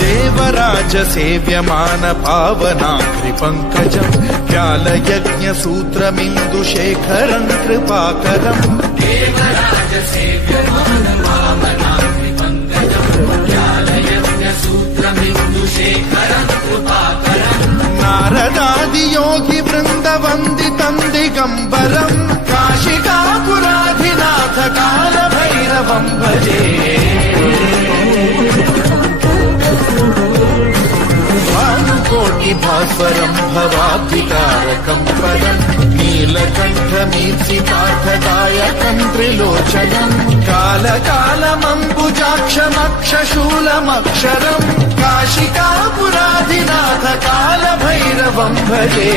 देवराज सेव्यमान पावनाग्रिपङ्कजम् व्यालयज्ञसूत्रमिन्दुशेखरम् कृपाकरम् देवराज सेव्यमान पावनाग्रिपङ्कजम् व्यालयज्ञसूत्रमिन्दुशेखरम् कृपाकरम् नारदादियोगि वृन्दवन्दितम् दिगम्बरम् काशिकापुराधिनाथ कालभैरवम् भजे भानुकोटि भास्वरम् भवाब्धिकारकम् परम् नीलकण्ठमीप्सितार्थदायकम् त्रिलोचनम् कालकालमम्बुजाक्षमक्षशूलमक्षरम् काशिकापुराधिनाथ कालभैरवम् भजे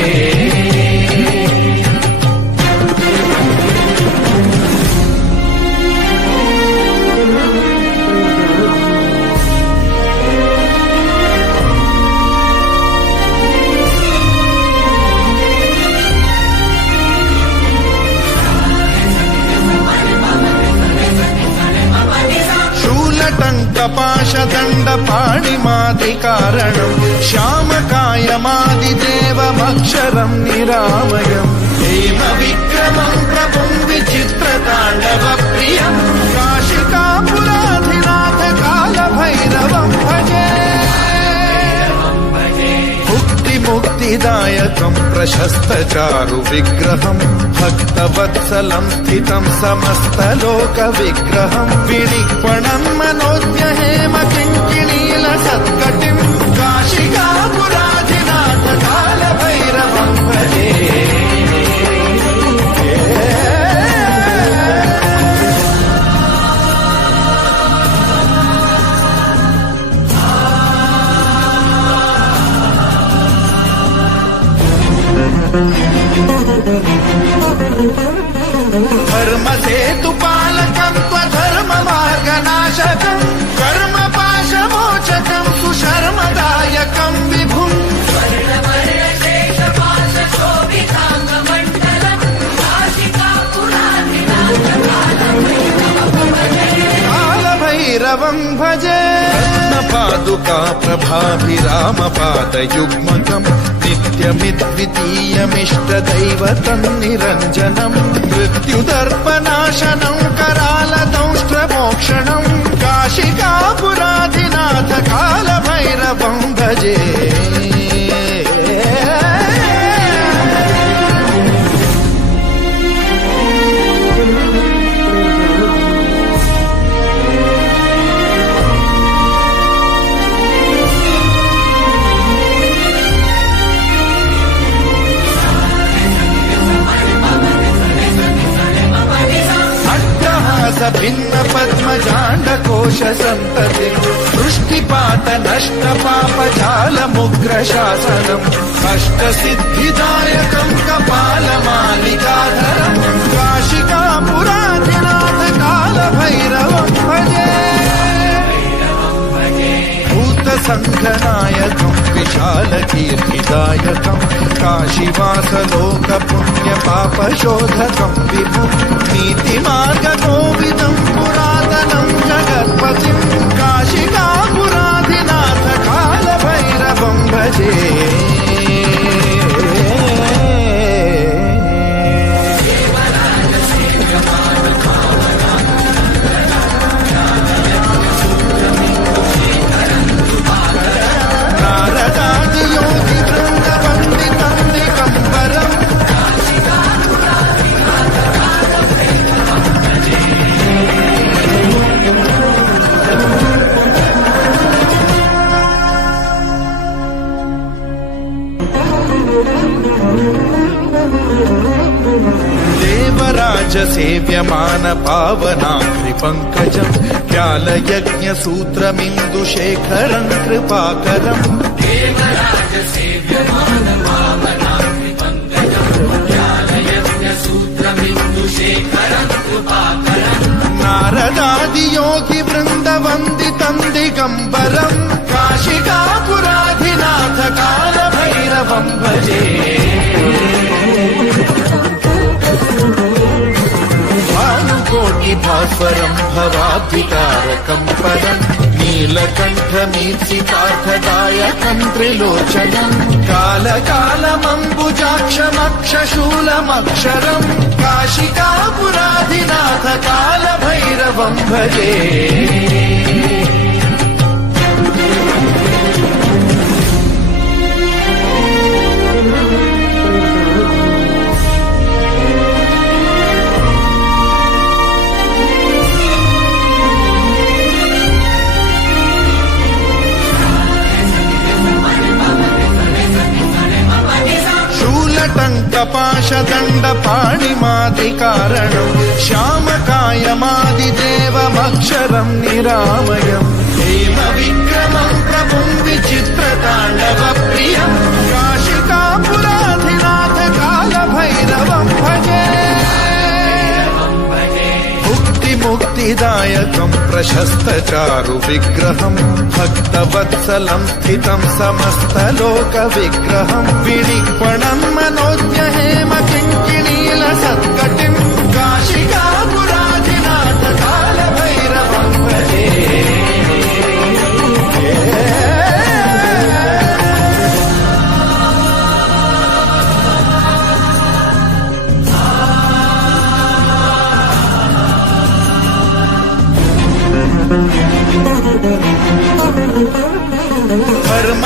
कपाशदण्डपाणिमादिकारणम् श्यामकायमादिदेवमक्षरम् निरामयम् हेमविक्रमम् प्रभुम् विचित्रताण्डवप्रियम् काशिकापुराधिनाथ कालभैरवम् भजे मुक्तिदायकम् प्रशस्तचारु विग्रहम् भक्तवत्सलम् स्थितम् समस्तलोकविग्रहम् विनिक्वणम् मनोज्ञहेम किङ्किणील सत्कटिम् काशिकापुराधिनाथ कालभैरवम् भजे धर्मसेतुपालकम् त्वधर्ममार्गनाशकम् कर्मपाशमोचकम् सुशर्मदायकम् विभुम् कालभैरवम् भजे पादुका प्रभाभिरामपादयुग्मकम् नित्यमिद्वितीयमिष्टदैवतम् निरञ्जनम् मृत्युदर्पनाशनम् करालदंष्ट्रमोक्षणम् काशिकापुराधिनाथ कालभैरवम् भजे भिन्न पद्मजाण्डकोश सन्ततिम् दृष्टिपात नष्ट पापजालमुग्रशासनम् अष्टसिद्धिदायकम् कपालमालिकाधरम् काशिकापुराधिनाथ कालभैरवम् भजे भूतसङ्घनायकम् विशालकीर्तिदायकम् काशीवासलोकपुण्यपापशोधकम् विभुम् नीतिमार्गकोविदम् पुरातनम् जगत्पतिम् काशिकापुराधिनाथ कालभैरवम् भजे देवराज सेव्यमान पावनाग्रिपङ्कजम् व्यालयज्ञसूत्रमिन्दुशेखरम् कृपाकरम् देवराज सेव्यमान पावनाग्रिपङ्कजम् व्यालयज्ञसूत्रमिन्दुशेखरम् कृपाकरम् नारदादियोगि वृन्दवन्दितम् दिगम्बरम् काशिकापुराधिनाथ कालभैरवम् भजे భాస్వరం భవాద్వితారకం పరం నీలకంఠమీప్సితార్థదాయకం త్రిలోచనం కాలకాలమంబుజాక్షమక్షశూలమక్షరం కాశికాపురాధినాథ కాలభైరవం భజే టంకపాశదండ పాణిమాదికారణం శ్యామకాయమాదిదేవమక్షరం నిరామయం హేమ విక్రమం ప్రభుం విచిత్రతాండవ ప్రియం కాశికాపురాధినాథ కాలభైరవం భజే ముక్తిదాయకం ప్రశస్తచారు విగ్రహం భక్తవత్సలం స్థితం సమస్తలోక విగ్రహం వినిక్వణం మనోజ్ఞ హేమ కింకిణీల సత్కటిం కాశికాపురాధినాథ కాలభైరవం భజే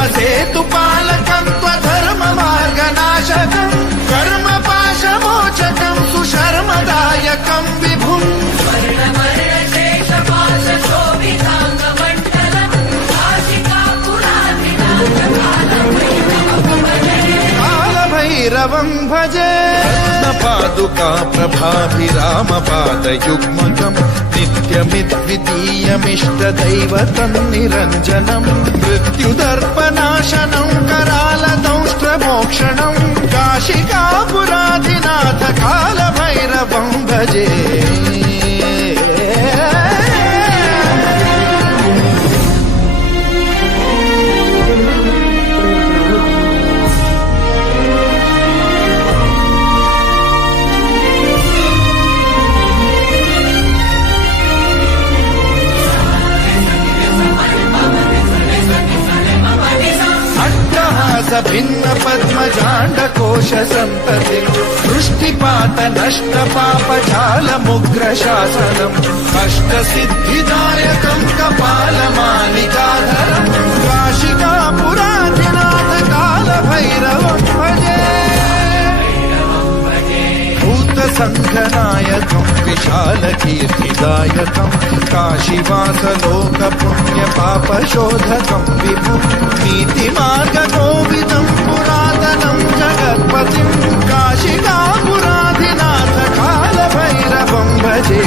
ధర్మసేతుపాలకం త్వధర్మ మార్గనాశకం కర్మపాశమోచకం సుశర్మదాయకం విభుం కాలభైరవం భజే పాదుకా ప్రభాభిరామపాదయుగ్మకం నిత్యమిద్వితీయమిష్టదైవతం నిరంజనం మృత్యుదర్పనాశనం करालदंष्ट्रमोक्षणं काशिकापुराधिनाथ कालभैरवं भजे भिन्न पद्मजाण्डकोश सन्तति वृष्टिपात नष्ट पापजाल मुग्र शासनम् अष्टसिद्धिदायकं कपालमालिकाधरम् काशिकापुराधिनाथ कालभैरवं भजे भूतसङ्घनायकं विशालकीर्तिदायकं काशीवासलोकपुण्यपापशोधकं विभुं नीतिमार्गकोविदं पुरातनं जगत्पतिं काशिकापुराधिनाथ कालभैरवं भजे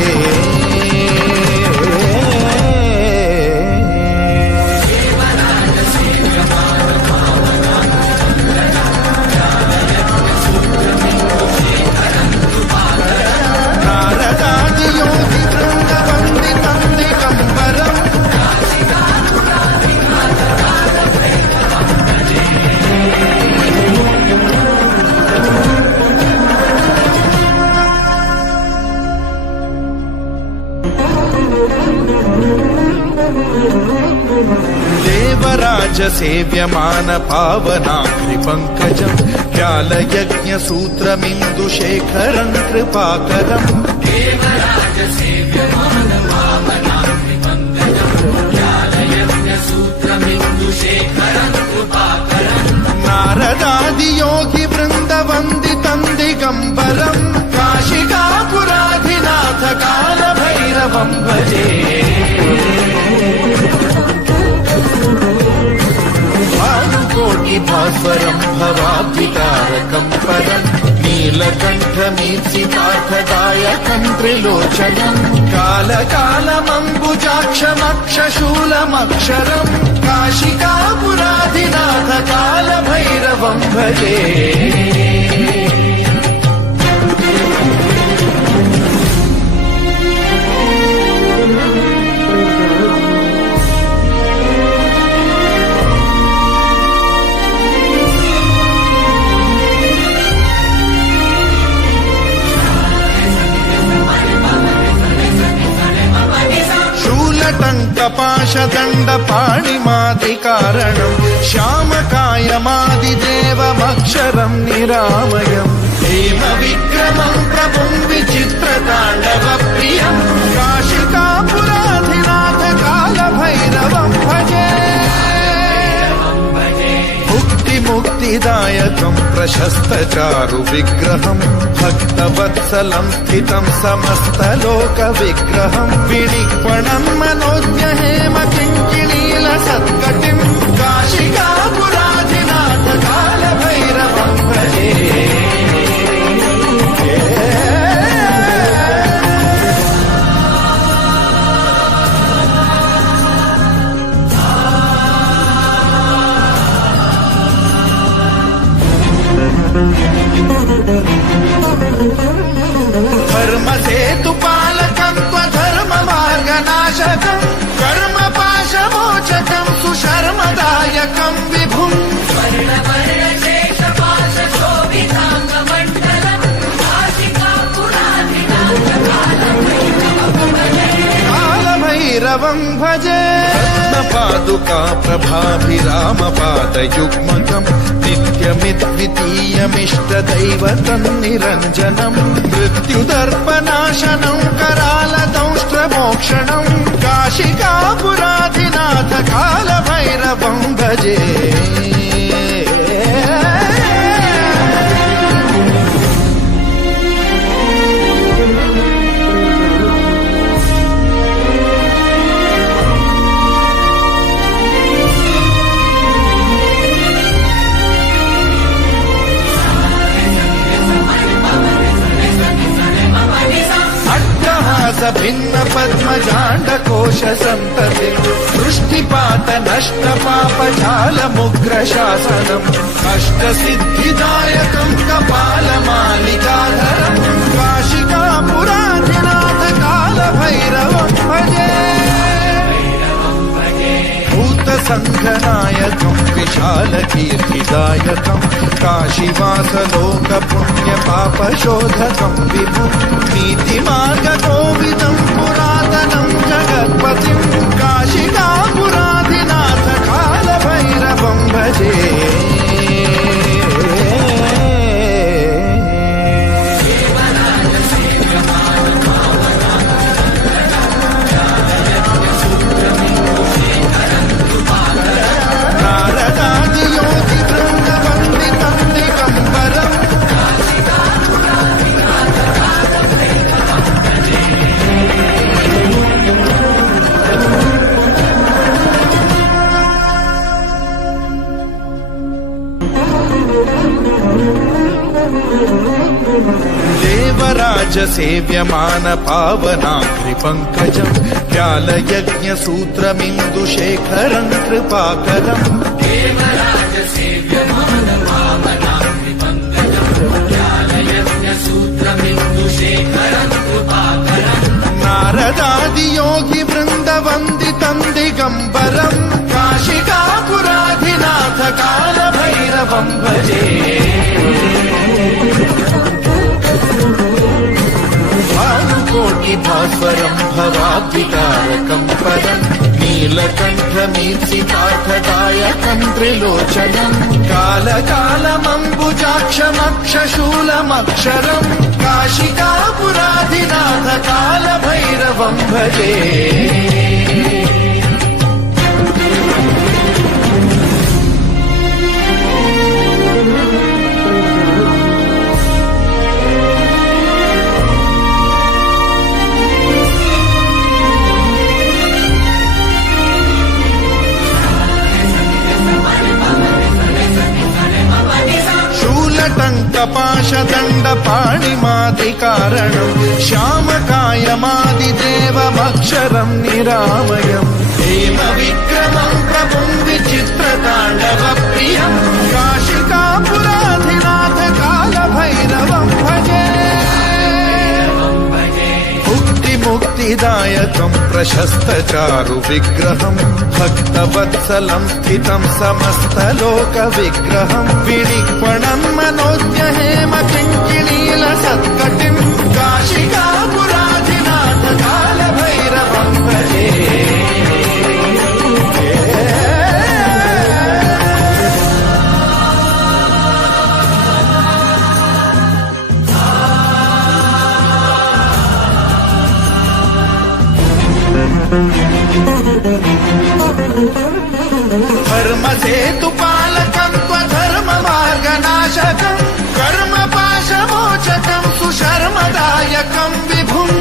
देवराज सेव्यमान पावनाग्रि पंकजं व्यालयज्ञ सूत्रमिन्दुशेखरं कृपाकरं देवराज सेव्यमान पावनाग्रि पंकजं व्यालयज्ञ सूत्रमिन्दुशेखरं कृपाकरं नारदादि योगि वृन्द वन्दितं दिगम्बरं काशिकापुराधिनाथ कालभैरवं भजे भास्वरं भवाद्वितारकं परं नीलकण्ठमीप्सितार्थदायकं त्रिलोचनं कालकालमम्बुजाक्षमक्षशूलमक्षरं काशिकापुराधिनाथ कालभैरवं भजे शूलटङ्कपाशदण्डपाणिमादिकारणम् श्यामकायमादिदेवमक्षरम् निरामयम् हेमविक्रमम् प्रभुम् विचित्रताण्डवप्रियम् काशिकापुराधिनाथ कालभैरवम् भजे मुक्तिदायकम् प्रशस्तचारु विग्रहम् भक्तवत्सलम् स्थितम् समस्तलोकविग्रहम् विनिक्वणम् मनोज्ञहेम किङ्किणील सत्कटिम् काशिकापुराधिनाथ कालभैरवम् भजे धर्मसेतुपालकम् त्वधर्ममार्गनाशकम् कर्मपाशमोचकम् सुशर्मदायकम् विभुम् कालभैरवम् भजे पादुका प्रभाभिरामपादयुग्मकम् नित्यमिद्वितीयमिष्टदैवतम् निरञ्जनम् मृत्युदर्पनाशनम् करालदंष्ट्रमोक्षणम् काशिकापुराधिनाथ कालभैरवम् भजे भिन्न पद्मजाण्डकोश सन्तति वृष्टिपात नष्ट पापजालमुग्रशासनम् अष्टसिद्धिदायकम् कपालमालिकाधरम् काशिकापुराधिनाथ कालभैरवम् भजे भूतसङ्घनायकम् विशालकीर्तिदायकम् काशीवासलोकपुण्यपापशोधकम् विभुम् नीतिमार्गकोविदम् पुरातनम् जगत्पतिम् काशिकापुराधिनाथ कालभैरवम् भजे सेव्यमान पावनाग्रिपङ्कजम् व्यालयज्ञसूत्रमिन्दुशेखरम् कृपाकरम् देवराज सेव्यमान पावनाग्रिपङ्कजम् व्यालयज्ञसूत्रमिन्दुशेखरम् कृपाकरम् नारदादियोगि वृन्दवन्दितम् दिगम्बरम् काशिकापुराधिनाथ कालभैरवम् भजे भास्वरम् भवाब्धिकारकम् पदम् नीलकण्ठमीप्सितार्थदायकम् त्रिलोचनम् कालकालमम्बुजाक्षमक्षशूलमक्षरम् काशिकापुराधिनाथ कालभैरवम् भजे शूलटङ्कपाशदण्डपाणिमादिकारणम् श्यामकायमादिदेवमक्षरम् निरामयम् हेमविक्रमम् प्रभुम् विचित्रताण्डवप्रियम् काशिकापुराधिनाथ कालभैरवम् भजे मुक्तिदायकम् प्रशस्तचारु विग्रहम् भक्तवत्सलम् स्थितम् समस्तलोकविग्रहम् विनिक्वणम् मनोज्ञहेम किङ्किणील सत्कटिम् काशिकापुराधिनाथ कालभैरवम् भजे धर्मसेतुपालकं त्वधर्ममार्गनाशकं कर्मपाशमोचकं सुशर्मदायकं विभुम्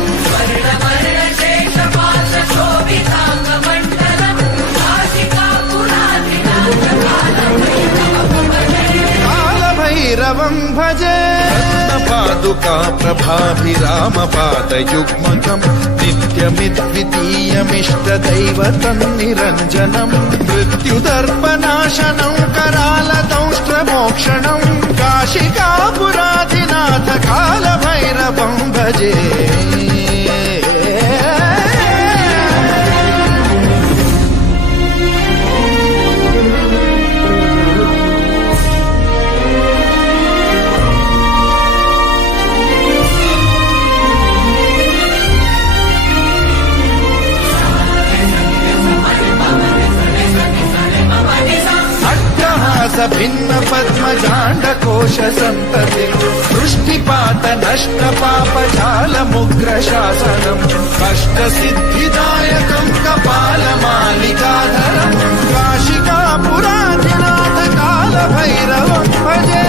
कालभैरवं भजे पादुका प्रभाभिरामपादयुग्मकं नित्यमिद्वितीयमिष्टदैवतं निरञ्जनं मृत्युदर्पनाशनं करालदंष्ट्रमोक्षणं काशिकापुराधिनाथ कालभैरवं भजे भिन्न पद्मजाण्डकोश सन्तति वृष्टिपात नष्ट पापजालमुग्र शासनम् कष्टसिद्धिदायकम् कपालमालिकाधरम् काशिकापुराधिनाथ कालभैरवम् भजे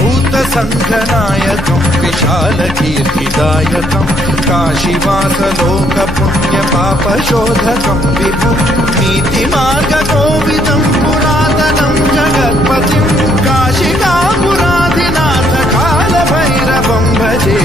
भूतसङ्घनायकम् विशालकीर्तिदायकम् काशीवासलोकपुण्यपापशोधकम् विभुम् नीतिमार्गकोविदम् पुरातनम् जगत्पतिम् काशिकापुराधिनाथ कालभैरवम् भजे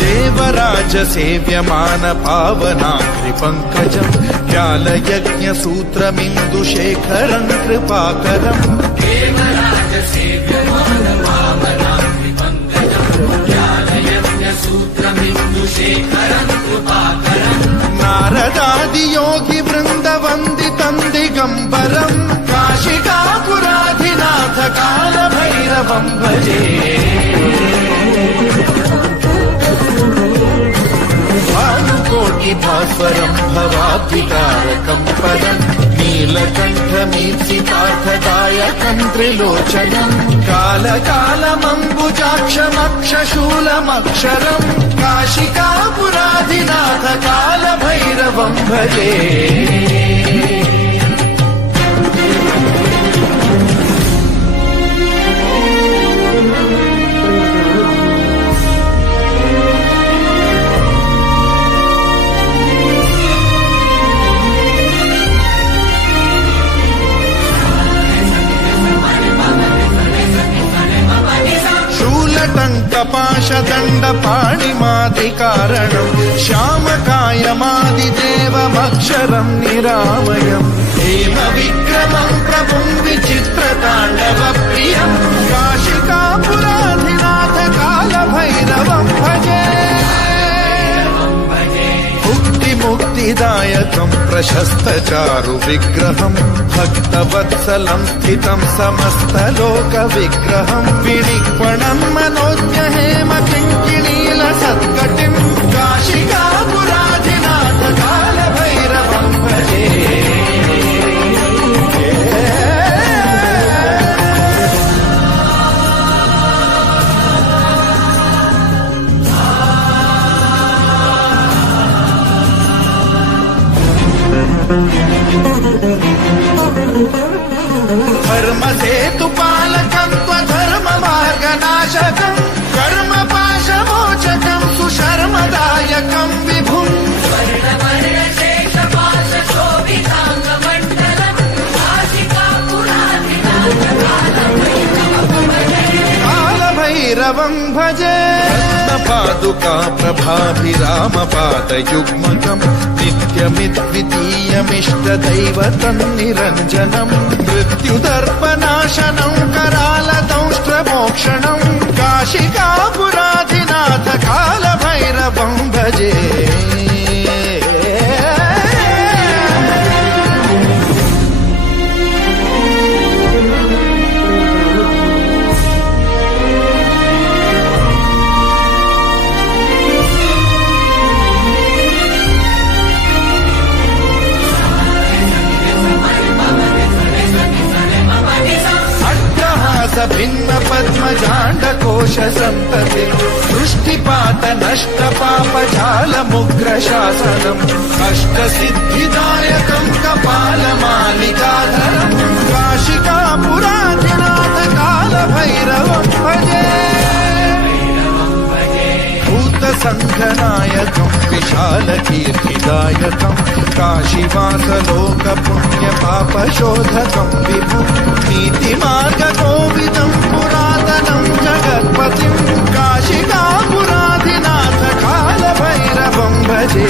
देवराज सेव्यमान पावनाग्रिपङ्कजम् व्यालयज्ञसूत्रमिन्दुशेखरं कृपाकरम् देवराज सेव्यमान पावनाग्रिपङ्कजम् व्यालयज्ञसूत्रमिन्दुशेखरं कृपाकरम् नारदादियोगि वृन्दवन्दितं दिगम्बरम् काशिकापुराधिनाथ कालभैरवं भजे भानुकोटिभास्वरं भवाब्धिकारकं पदम् नीलकण्ठमीप्सितार्थदायकं त्रिलोचनं कालकालमम्बुजाक्षमक्षशूलमक्षरम् काशिकापुराधिनाथ कालभैरवं भजे टङ्कपाशदण्डपाणिमादिकारणम् श्यामकायमादिदेवमक्षरम् निरामयम् हेमविक्रमम् प्रभुम् विचित्रताण्डवप्रियम् काशिकापुराधिनाथ कालभैरवम् भजे मुक्तिदायकम् प्रशस्तचारु विग्रहम् भक्तवत्सलं स्थितं समस्तलोकविग्रहम् विनिक्वणं मनोज्ञहेम किङ्किणील सत्कटिम् काशिकापुराधिनाथ कालभैरवं भजे धर्मसेतुपालकं त्वधर्ममार्गनाशकं कर्मपाशमोचकं सुशर्मदायकं विभुम् कालभैरवं भजे पादुका प्रभाभिरामपादयुग्मकम् नित्यमिद्वितीयमिष्टदैवतं निरञ्जनं मृत्युदर्पनाशनं करालदंष्ट्रमोक्षणं काशिका सन्तति दृष्टिपात नष्ट पापजालमुग्रशासनम् अष्टसिद्धिदायकम् कपालमालिकाधरम् काशिकापुराधिनाथ कालभैरवम् भजे भूतसङ्घनायकम् विशालकीर्तिदायकम् काशीवासलोकपुण्यपापशोधकम् विभुम् नीतिमार्गकोविदम् पुरातनम् जगत्पतिम् काशिकापुराधिनाथ कालभैरवम् भजे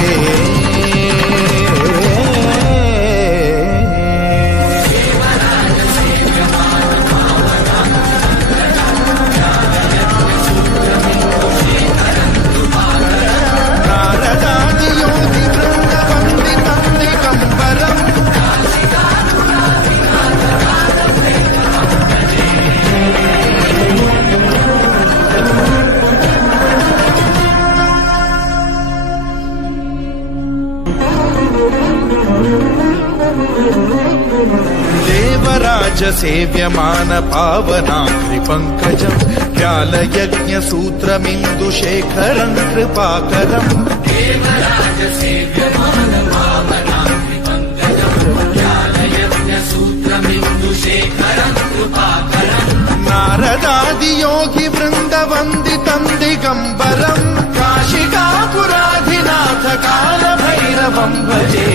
सेव्यमान पावनाग्रिपङ्कजम् व्यालयज्ञसूत्रमिन्दुशेखरम् कृपाकरम् देवराज सेव्यमान पावनाग्रिपङ्कजम् व्यालयज्ञसूत्रमिन्दुशेखरम् कृपाकरम् नारदादियोगिवृन्दवन्दितम् दिगम्बरम् काशिकापुराधिनाथ कालभैरवम् भजे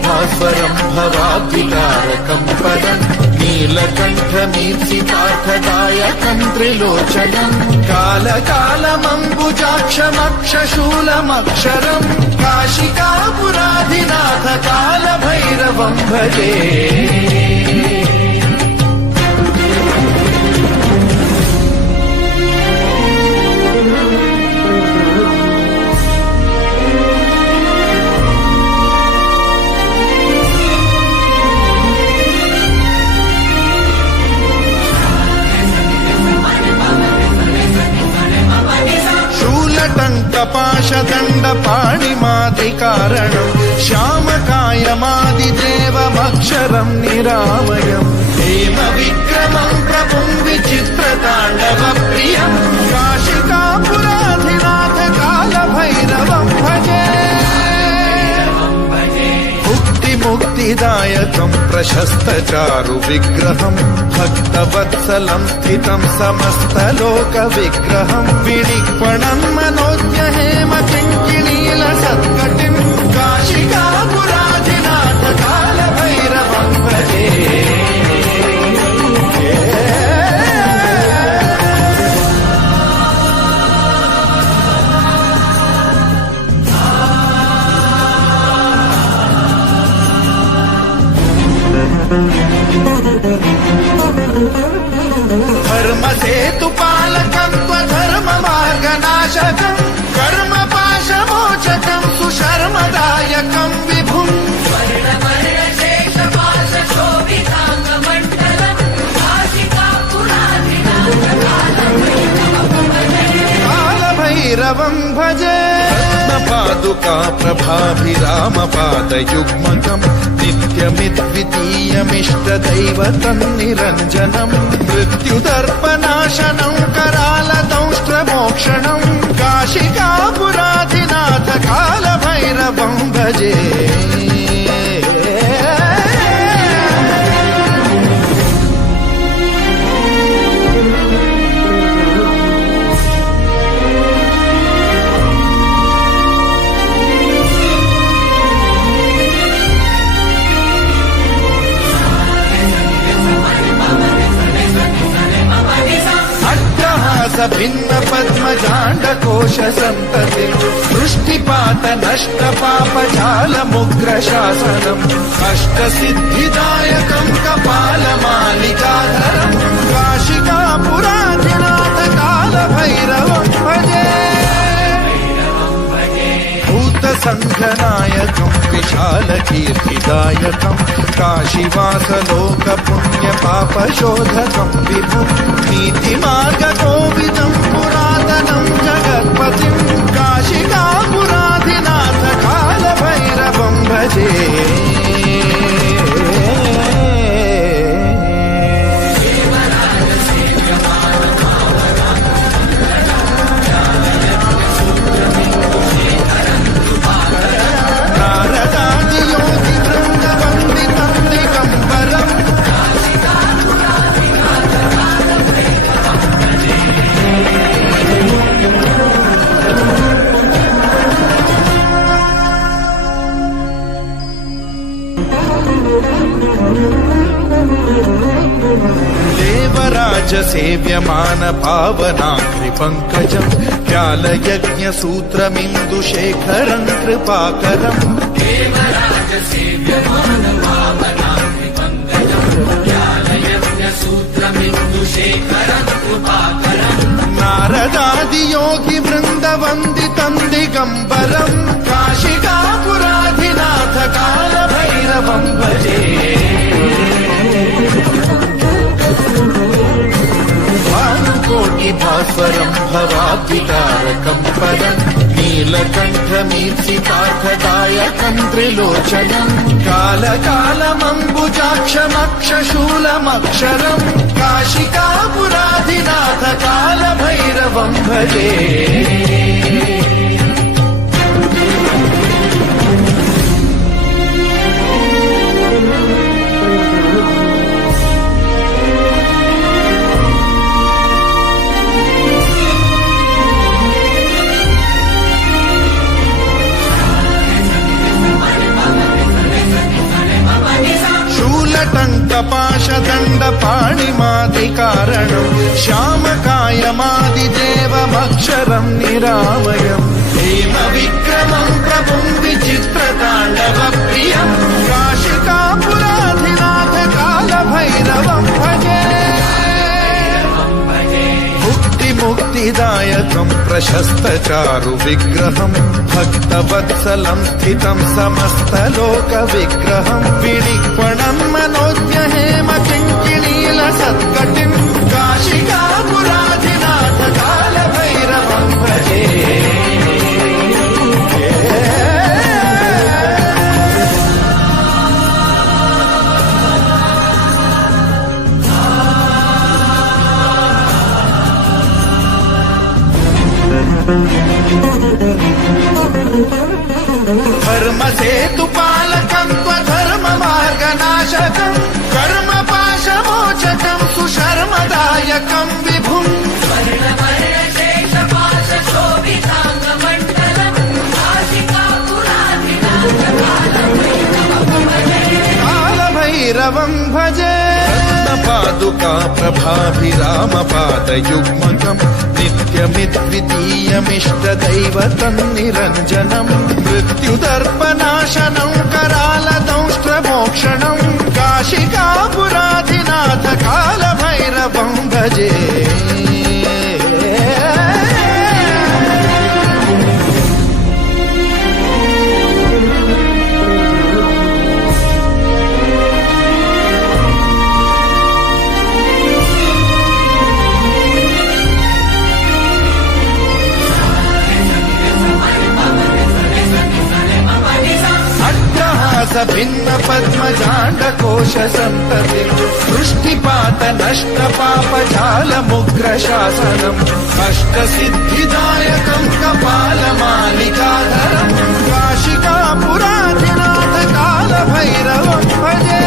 भास्वरम् भवाब्धिकारकम् पदम् नीलकण्ठमीप्सितार्थदायकम् त्रिलोचनम् कालकालमम्बुजाक्षमक्षशूलमक्षरम् काशिकापुराधिनाथ कालभैरवम् भजे टङ्कपाशदण्डपाणिमादिकारणम् श्यामकायमादिदेवमक्षरम् निरामयम् हेमविक्रमम् प्रभुम् विचित्रताण्डवप्रियम् काशिकापुराधिनाथ कालभैरवम् भजे मुक्तिदायकम् प्रशस्तचारु विग्रहम् भक्तवत्सलम् स्थितम् समस्तलोकविग्रहम् विनिक्पणम् मनोज्ञहेम किङ्किणीलसत्कटिम् काशिकापुराधिनाथ कालभैरवम् भजे धर्मसेतुपालकम् त्वधर्ममार्गनाशकम् कर्मपाशमोचकम् सुशर्मदायकम् विभुम् कालभैरवम् भजे पादुका प्रभाभिरामपादयुग्मकम् नित्यमिद्वितीयमिष्टदैवतम् निरञ्जनम् मृत्युदर्पनाशनम् करालदंष्ट्रमोक्षणम् काशिकापुराधिनाथ कालभैरवम् भजे भिन्न पद्मजाण्डकोश सन्तति दृष्टिपात नष्ट पापजालमुग्रशासनम् अष्टसिद्धिदायकम् कपालमालिकाधरम् काशिकापुराधिनाथ कालभैरवम् भजे भूतसङ्घनायकम् विशालकीर्तिदायकम् काशीवासलोकपुण्यपापशोधकम् विभुम् नीतिमार्गकोविदम् पुरातनम् जगत्पतिम् काशिकापुराधिनाथ कालभैरवम् भजे देवराजसेव्यमान पावनाङ्घ्रिपङ्कजम् व्यालयज्ञसूत्रमिन्दुशेखरम् कृपाकरम् देवराज सेव्यमान पावनाङ्घ्रिपङ्कजम् व्यालयज्ञसूत्रमिन्दुशेखरम् कृपाकरम् नारदादियोगि वृन्दवन्दितम् दिगम्बरम् काशिकापुराधिनाथ कालभैरवम् भजे भानुकोटिभास्वरम् भवाब्धितारकम् पदम् नीलकण्ठमीर्तितार्थदायकम् त्रिलोचनम् कालकालमम्बुजाक्षमक्षशूलमक्षरम् काशिकापुराधिनाथ कालभैरवम् भजे शूलटङ्कपाशदण्डपाणिमादिकारणम् श्यामकायमादिदेवमक्षरम् निरामयम् हेमविक्रमम् प्रभुम् विचित्रताण्डवप्रियम् काशिकापुराधिनाथ कालभैरवम् भजे मुक्तिदायकम् प्रशस्तचारु विग्रहम् भक्तवत्सलम् स्थितम् समस्तलोकविग्रहम् विनिक्वणम् मनोज्ञहेम किङ्किणीलसत्कटिम् काशिकापुराधिनाथ कालभैरवम् भजे धर्मसेतुपालकम् त्वधर्ममार्गनाशकम् कर्मपाशमोचकम् सुशर्मदायकम् विभुम् कालभैरवम् भजे पादुका प्रभाभिरामपादयुग्मकम् नित्यमिद्वितीयमिष्टदैवतम् निरञ्जनम् मृत्युदर्पनाशनम् करालदंष्ट्रमोक्षणम् काशिकापुराधिनाथ कालभैरवम् भजे भिन्न पद्मजाण्डकोश सन्तति सृष्टिपात नष्ट पापजालमुग्रशासनम् अष्टसिद्धिदायकम् कपालमालिकाधरम् काशिकापुराधिनाथ कालभैरवम् भजे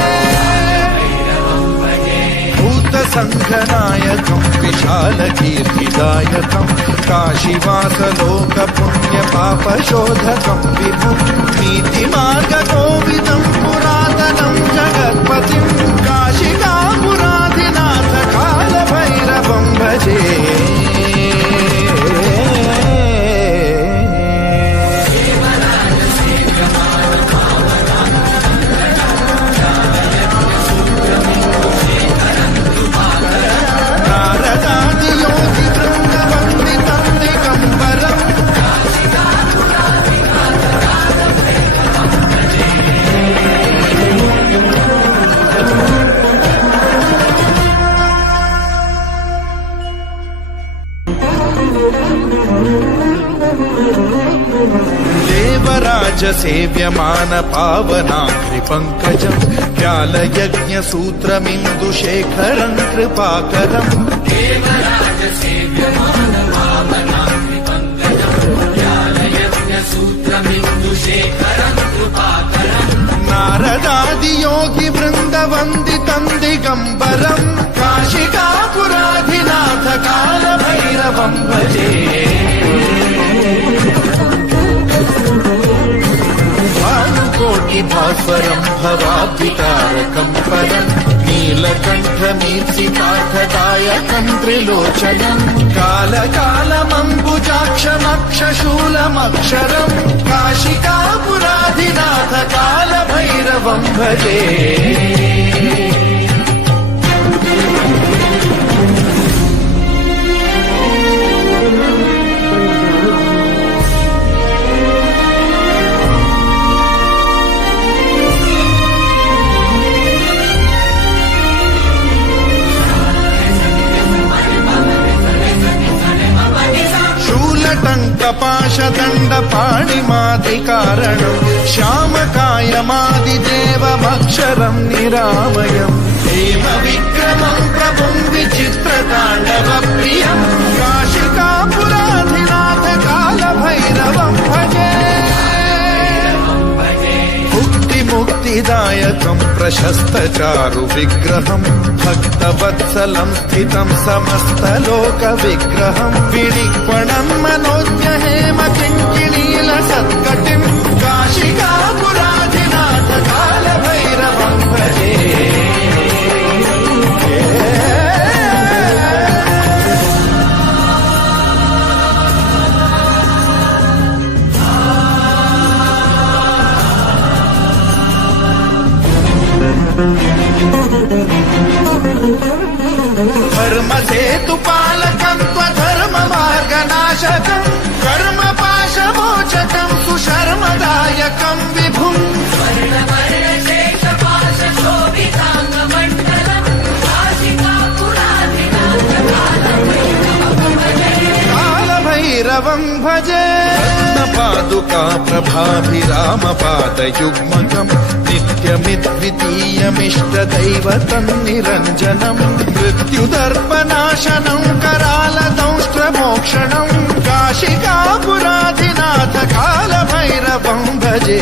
भूतसङ्घनायकम् विशालकीर्तिदायकम् काशीवासलोकपुण्यपापशोधकम् विभुम् नीतिमार्गकोविदम् पुरातनम् जगत्पतिम् काशिकापुराधिनाथ कालभैरवम् भजे नारदादियोगि वृन्दवन्दितम् दिगम्बरम् देवराजसेव्यमान पावनाङ्घ्रिपङ्कजम् व्यालयज्ञसूत्रमिन्दुशेखरम् कृपाकरम् देवराज सेव्यमान पावनाङ्घ्रिपङ्कजम् व्यालयज्ञसूत्रमिन्दुशेखरम् कृपाकरम् नारदादियोगि वृन्दवन्दितम् दिगम्बरम् काशिकापुराधिनाथ कालभैरवम् भजे भानुकोटिभास्वरम् भवाब्धितारकम् पदम् नीलकण्ठमी शूलटङ्कपाशदण्डपाणिमादिदेवमक्षरम् त्रिलोचनम् कालकालमम्बुजाक्षमक्षशूलमक्षरम् काशिकापुराधिनाथ कालभैरवम् भजे शूलटङ्कपाशदण्डपाणिमादिकारणम् श्यामकायमादिदेवमक्षरम् निरामयम् देवविक्रमम् प्रभुम् विचित्रताण्डवप्रियम् काशिकापुराधिनाथ कालभैरवम् भजे मुक्तिदायकम् प्रशस्तचारु विग्रहम् भक्तवत्सलम् स्थितम् समस्तलोकविग्रहम् विनिक्वणम् मनोज्ञहेम किङ्किणील सत्कटिम् काशिकापुराधिनाथ कालभैरवम् भजे धर्मसेतुपालकम् त्वधर्ममार्गनाशकम् कर्मपाशमोचकम् सुशर्मदायकम् विभुम् कालभैरवम् भजे पादुका प्रभाभिरामपादयुग्मकम् नित्यमिद्वितीयमिष्टदैवतम् निरञ्जनम् मृत्युदर्पनाशनम् करालदंष्ट्रमोक्षणम् काशिकापुराधिनाथ कालभैरवम् भजे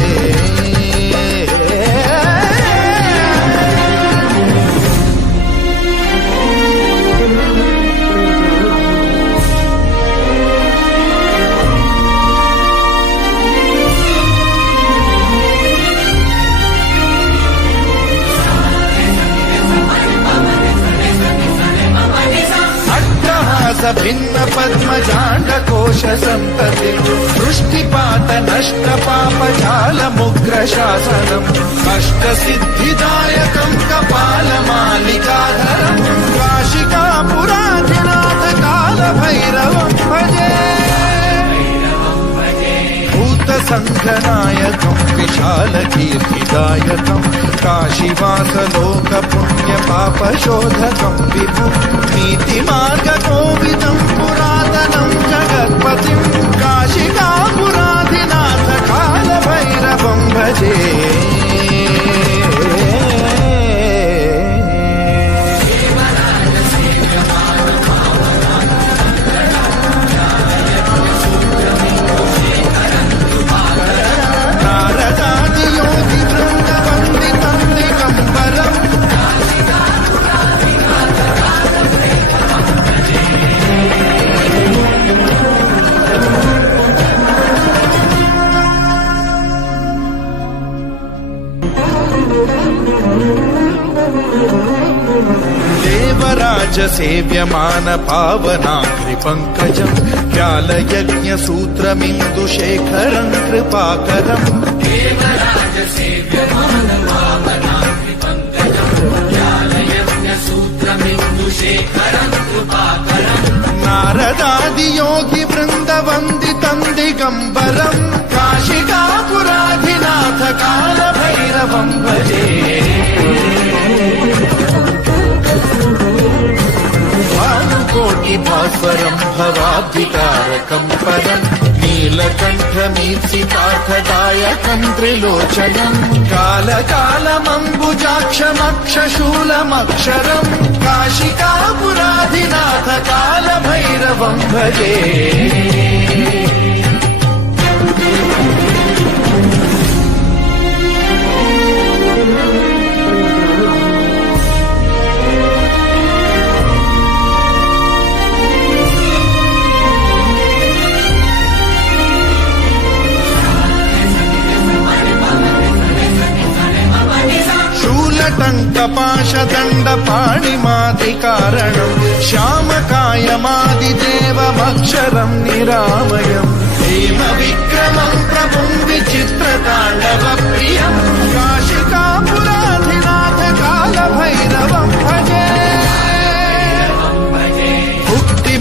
भिन्न पद्मजाण्डकोश सन्तति वृष्टिपात नष्ट पापजालमुग्र शासनम् अष्टसिद्धिदायकम् कपालमालिकाधरम् काशिकापुराधिनाथ कालभैरवम् भजे भूतसङ्घनायकम् विशालकीर्तिदायकम् काशीवासलोकपुण्यपापशोधकम् विभुम् नीतिमार्गकोविदम् पुरातनम् जगत्पतिम् काशिकापुराधिनाथ कालभैरवम् भजे देवराज सेव्यमान पावनाग्रिपङ्कजम् व्यालयज्ञसूत्रमिन्दुशेखरम् कृपाकरम् देवराज सेव्यमान पावनाग्रिपङ्कजम् व्यालयज्ञसूत्रमिन्दुशेखरम् कृपाकरम् नारदादियोगि वृन्दवन्दितम् दिगम्बरम् काशिकापुराधिनाथ कालभैरवम् भजे भानुकोटिभास्वरम् भवाब्धिकारकम् परम् नीलकण्ठमीप्सितार्थदायकम् त्रिलोचनम् कालकालमम्बुजाक्षमक्षशूलमक्षरम् काशिकापुराधिनाथ कालभैरवम् भजे पाशदण्डपाणिमादिकारणम् श्यामकायमादिदेवमक्षरम् निरामयम् हेमविक्रमम् प्रभुम् विचित्रताण्डवप्रियम् काशिकापुराधिनाथ कालभैरवम् भजे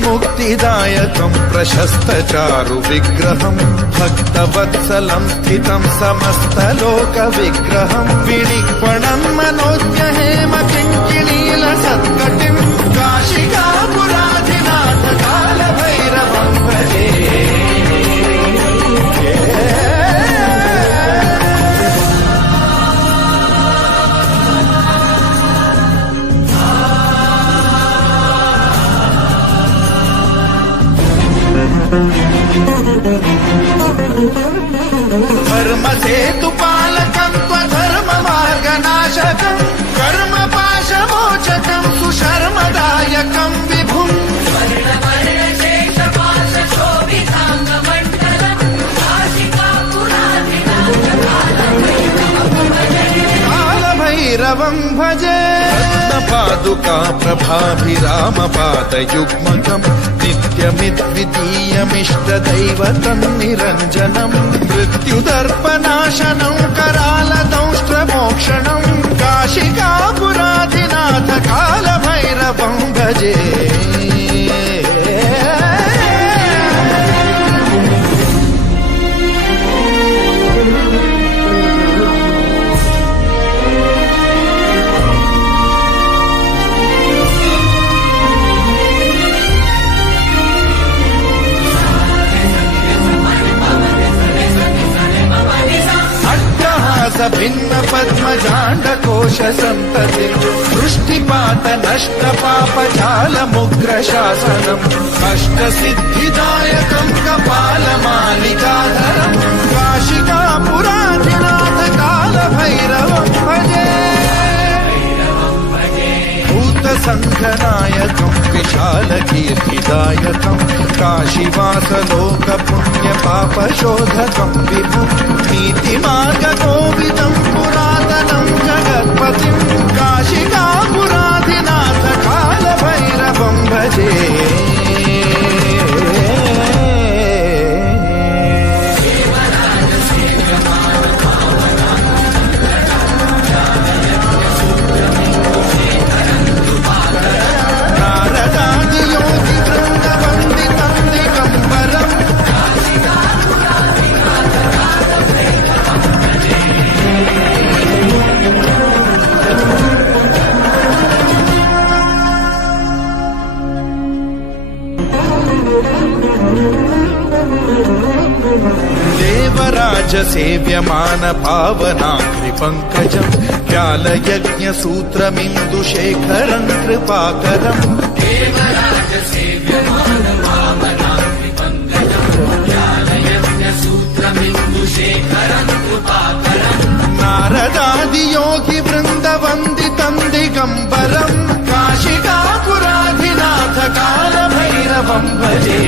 मुक्तिदायकम् प्रशस्तचारु विग्रहम् भक्तवत्सलम् स्थितम् समस्तलोकविग्रहम् विनिक्वणम् मनोज्ञहेम किङ्किणील सत्कटिम् काशिकापुराधिनाथ कालभैरवम् भजे धर्मसेतुपालकम् त्वधर्ममार्गनाशकम् कर्मपाशमोचकम् सुशर्मदायकम् विभुम् कालभैरवम् भजे पादुका प्रभाभिरामपादयुग्मकम् नित्यमिद्वितीयमिष्टदैवतम् निरञ्जनम् मृत्युदर्पनाशनम् करालदंष्ट्रमोक्षणम् काशिकापुराधिनाथ कालभैरवम् भजे भिन्न पद्मजाण्डकोश सन्तति वृष्टिपात नष्ट पापजालमुग्रशासनम् कष्टसिद्धिदायकम् कपालमालिकाधरम् काशिकापुराधिनाथ कालभैरवम् भजे भूतसङ्घनायकम् विशालकीर्तिदायकम् काशीवासलोकपुण्यपापशोधकम् विभुम् नीतिमार्गकोविदम् पुरातनम् जगत्पतिम् काशिकापुराधिनाथ कालभैरवम् भजे सेव्यमान पावनाग्रिपङ्कजम् व्यालयज्ञसूत्रमिन्दुशेखरम् कृपाकरम् नारदादियोगिवृन्दवन्दितम् दिगम्बरम् काशिकापुराधिनाथ कालभैरवम् भजे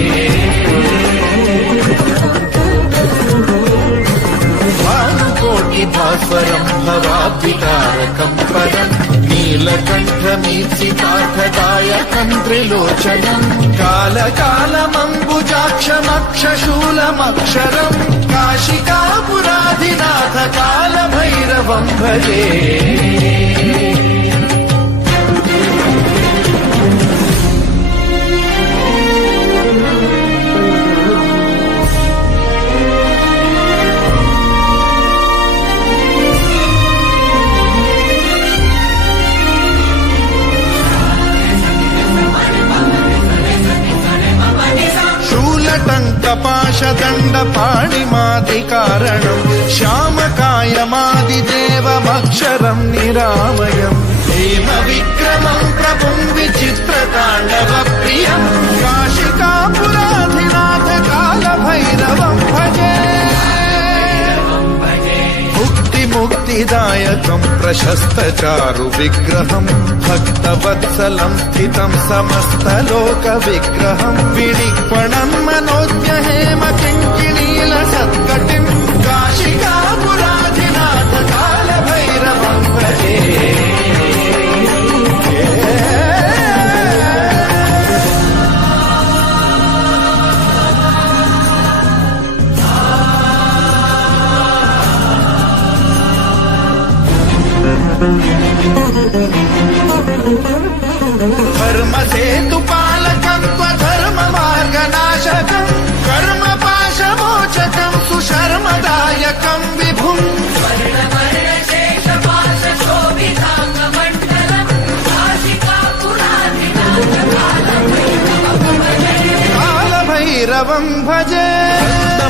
भास्वरम् भवाब्धिकारकम् परम् नीलकण्ठमीप्सितार्थदायकम् त्रिलोचनम् कालकालमम्बुजाक्षमक्षशूलमक्षरम् काशिकापुराधिनाथ कालभैरवम् भजे पाशदण्डपाणिमादिकारणम् श्यामकायमादिदेवमक्षरम् निरामयम् हेमविक्रमम् प्रभुम् विचित्रताण्डवप्रियम् काशिकापुराधिनाथ कालभैरवम् भजे मुक्तिदायकम् प्रशस्तचारु विग्रहम् भक्तवत्सलम् स्थितम् समस्तलोकविग्रहम् विनिक्वणम् मनोज्ञहेम किङ्किणील सत्कटिम् काशिकापुराधिनाथ कालभैरवम् भजे धर्मसेतुपालकं त्वधर्ममार्गनाशकं कर्मपाशमोचकं सुशर्मदायकं विभुम् कालभैरवं भजे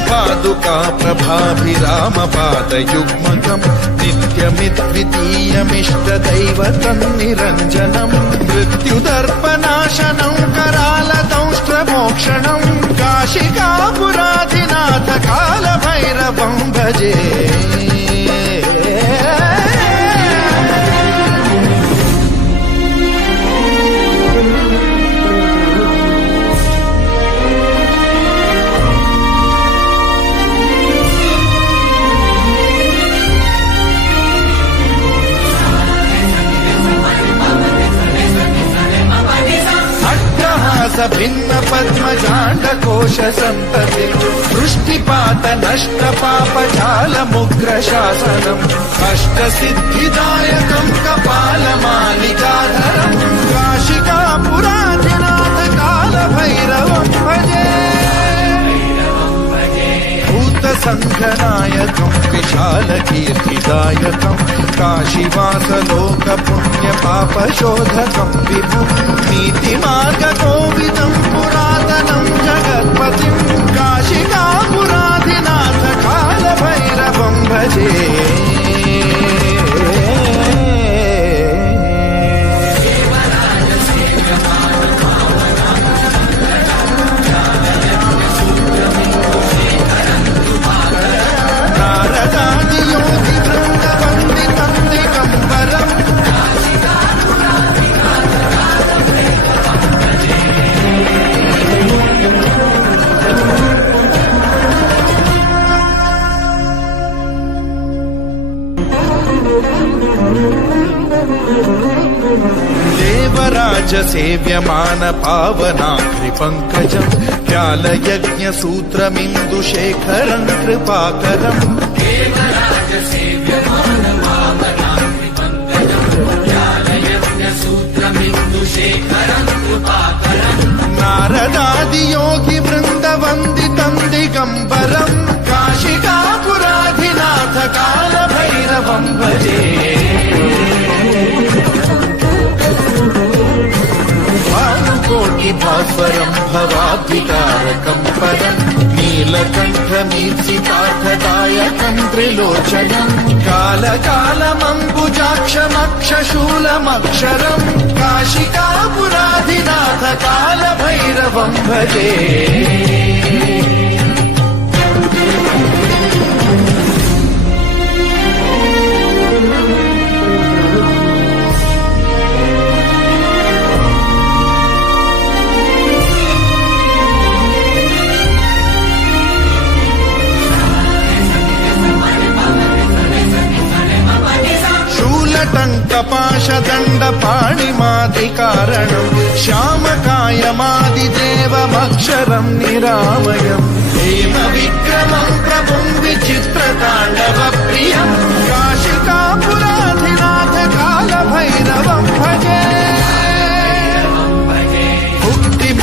पादुका प्रभाभिरामपादयुग्मकं नित्यमिद्वितीयमिष्टदैवतं निरञ्जनं मृत्युदर्पनाशनं करालदंष्ट्रमोक्षणं काशिकापुराधिनाथ कालभैरवं भजे भिन्न पद्मजाण्डकोश सन्तति वृष्टिपात नष्ट पापजालमुग्र शासनम् अष्टसिद्धिदायकं कपालमालिकाधरं काशिकापुराधिनाथ कालभैरवं भजे भूतसङ्घनायकं विशालकीर्तिदायकं काशीवासलोकपुण्यपापशोधकं विभुं नीतिमार्गकोविदं पुरातनं जगत्पतिं काशिकापुराधिनाथ कालभैरवं भजे देवराज सेव्यमान पावनाग्रिपङ्कजं व्यालयज्ञसूत्रमिन्दुशेखरं कृपाकरम् देवराज सेव्यमान पावनाग्रिपङ्कजं व्यालयज्ञसूत्रमिन्दुशेखरं कृपाकरम् नारदादियोगिवृन्दवन्दितं दिगम्बरं काशिकापुराधिनाथ कालभैरवं भजे भास्वरं भवाब्धिकारकं पदं नीलकण्ठमीप्सितार्थदायकं त्रिलोचनं कालकालमम्बुजाक्षमक्षशूलमक्षरं काशिकापुराधिनाथ कालभैरवं भजे टङ्कपाशदण्डपाणिमादिकारणं श्यामकायमादिदेवमक्षरं निरामयं हेमविक्रमं प्रभुं विचित्रताण्डवप्रियं काशिकापुराधिनाथ कालभैरवं भजे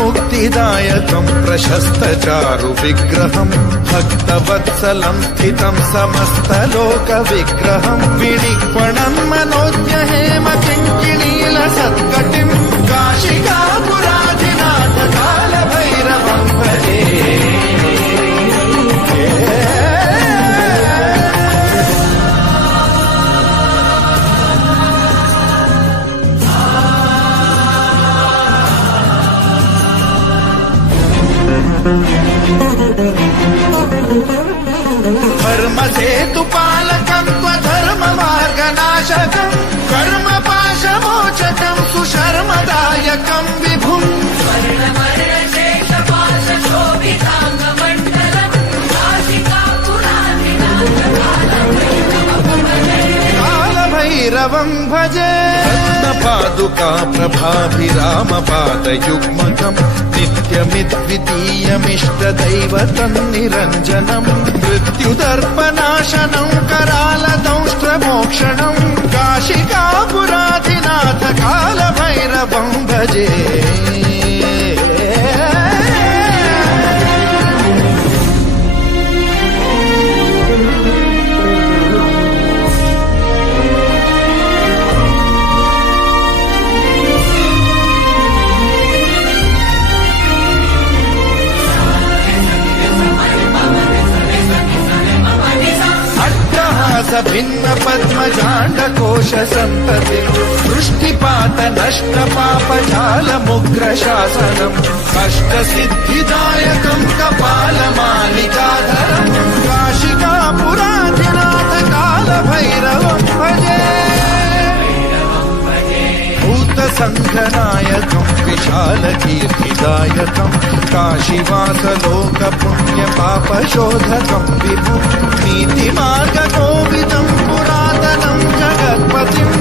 मुक्तिदायकं प्रशस्तचारुविग्रहं भक्तवत्सलं स्थितं समस्तलोकविग्रहं विनिक्वणं मनोज्ञहेमकिङ्किणीलसत्कटिं काशिकापुराधिनाथ कालभैरवं भजे धर्मसेतुपालकं त्वधर्ममार्गनाशकं कर्मपाशमोचकं सुशर्मदायकं विभुम् कालभैरवं भजे पादुका प्रभाभिरामपादयुग्मकं नित्यमिद्वितीयमिष्टदैवतं निरञ्जनं मृत्युदर्पनाशनं करालदंष्ट्रमोक्षणं काशिकापुराधिनाथ कालभैरवं भजे दोष सन्तति दृष्टिपात नष्ट पापजालमुग्र शासनम् अष्टसिद्धिदायकम् कपालमालिकाधरम् काशिकापुराधिनाथ कालभैरवम् भजे भूतसङ्घनायकम् विशालकीर्तिदायकम् काशीवासलोकपुण्यपापशोधकम् विभुम् नीतिमार्गकोविदम् पुरातनम् जगत्पतिम्